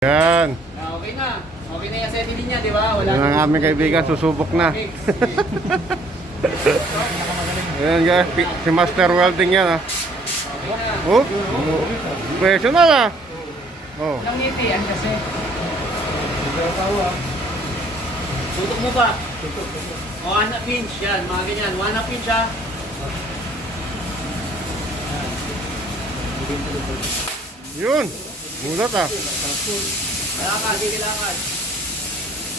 Yan. Okay na. Okay na yung setting niya, di ba? Wala Yan ang aming kaibigan, susubok na. Ayan guys, si Master Welding yan ha. Okay na. Oh, professional ha. Oh. Ilang ngiti yan kasi. Tutok mo ba? O, 1/2 inch yan, mga ganyan. 1/2 inch ha. Yun. Mulat ha. Lakad, sige lakad.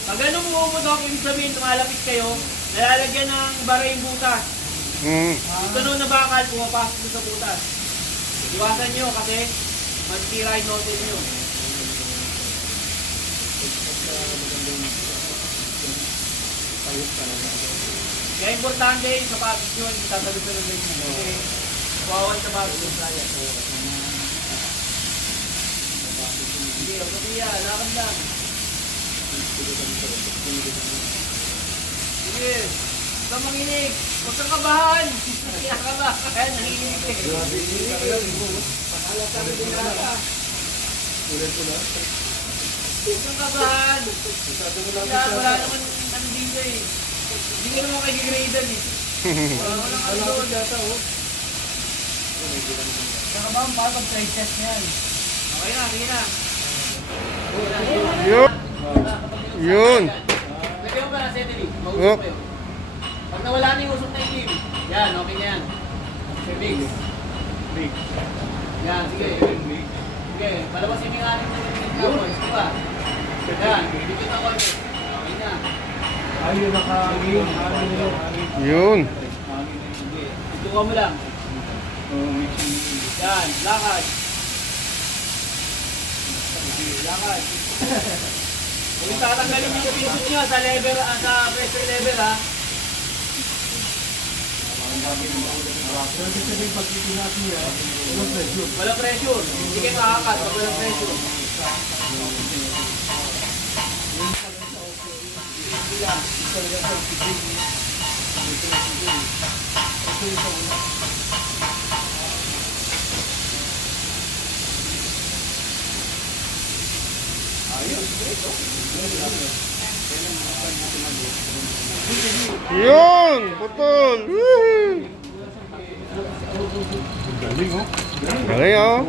Pag ganun mo umutok, ibig sabihin, tumalapit kayo, nalalagyan ng bara yung butas. Ito nung nabakal, pumapasok mo sa butas. Iwasan nyo kasi magtira yung note nyo. Kaya importante sa pabis nyo, hindi tatalog sa lagay nyo. Kasi bawal sa pabis yung kaya. Hindi, ang katiya, lakad lang. Sige, huwag kang manginig. Huwag kang kabahan. Kaya ka ba? Kaya nanginig eh. Pahala kami din rata. Huwag kang kabahan. Wala naman ano dito eh. Hindi ka naman kay Grader eh. Walang ano doon. Saka ba ang pag-play test niyan? Okay na, sige na. Yun. Yun. Lagyan mo ba na setting? Mausok kayo. Pag nawala na yung usok na itim, yan, okay na yan. Big. Yan, sige. Sige, palawasin yung ating tapos. Sige pa. Yan, dito na konti. Okay na. Ayun, nakahangin. Yun. Ituka mo lang. Yan, lakad. Lakad. Kung tatanggalin yung pinsos nyo sa level, sa pressure level ha. Walang pressure. Hindi kayo makakat pag walang pressure. Yun. Putol. Woohoo. Galing oh.